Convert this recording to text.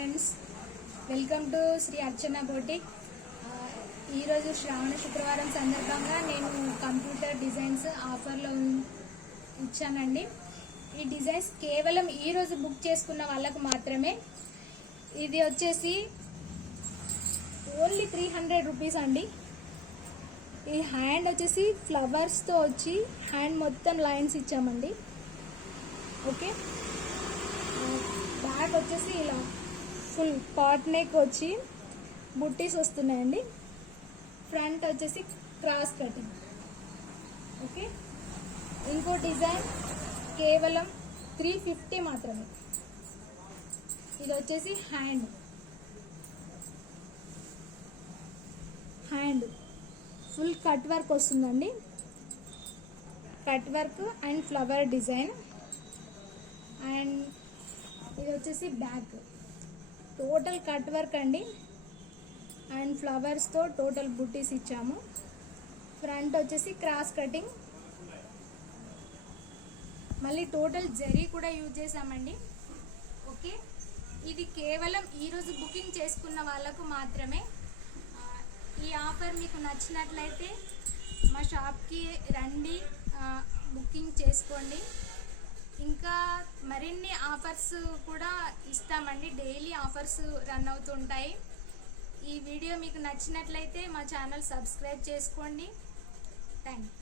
Friends, welcome to Shri Archana boutique. ఈరోజు శ్రావణ శుక్రవారం సందర్భంగా నేను కంప్యూటర్ డిజైన్స్ ఆఫర్లో ఇచ్చానండి. ఈ డిజైన్స్ కేవలం ఈరోజు బుక్ చేసుకున్న వాళ్ళకు మాత్రమే. ఇది వచ్చేసి ఓన్లీ 300 రూపీస్ అండి. ఈ హ్యాండ్ వచ్చేసి ఫ్లవర్స్తో వచ్చి హ్యాండ్ మొత్తం లైన్స్ ఇచ్చామండి. ఓకే, బ్యాక్ వచ్చేసి ఇలా ఫుల్ పాట్ నెక్ వచ్చి బుట్టీస్ వస్తున్నాయండి. ఫ్రంట్ వచ్చేసి క్రాస్ కటింగ్. ఓకే, ఇంకో డిజైన్ కేవలం 350 మాత్రమే. ఇది వచ్చేసి హ్యాండ్ ఫుల్ కట్ వర్క్ వస్తుందండి. Cut work and flower design. And ఇది వచ్చేసి బ్యాక్ టోటల్ కట్ వర్క్ అండి అండ్ ఫ్లవర్స్తో టోటల్ బుట్టీస్ ఇచ్చాము. ఫ్రంట్ వచ్చేసి క్రాస్ కటింగ్, మళ్ళీ టోటల్ జరీ కూడా యూజ్ చేసామండి. ఓకే, ఇది కేవలం ఈరోజు బుకింగ్ చేసుకున్న వాళ్ళకు మాత్రమే. ఈ ఆఫర్ మీకు నచ్చినట్లయితే మా షాప్కి రండి, బుకింగ్ చేసుకోండి. ఇంకా మరిన్ని ఆఫర్స్ కూడా ఇస్తామండి. డైలీ ఆఫర్స్ రన్ అవుతుంటాయి. ఈ వీడియో మీకు నచ్చినట్లయితే మా ఛానల్ సబ్స్క్రైబ్ చేసుకోండి. Thank you.